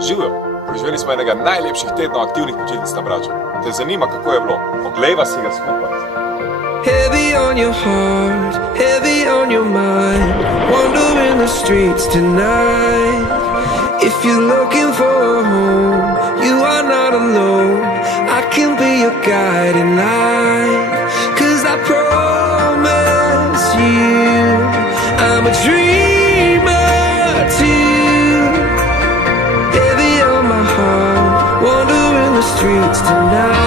Živijo, preživeli smo enega najlepših tednov aktivnih počitnic na Braču. Te zanima, kako je bilo? Oglejva si ga skupaj. Heavy on your heart, heavy on your mind, wandering the streets tonight. If you're looking for a home, you are not alone. I can be your guiding light, 'cause I promise you I'm a dreamer too. Heavy on my heart, wandering the streets tonight.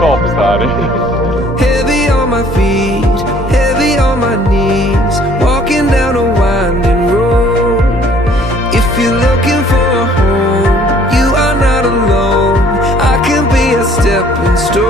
Top, stari. Heavy on my feet, heavy on my knees, walking down a winding road. If you're looking for a home, you are not alone. I can be a stepping stone.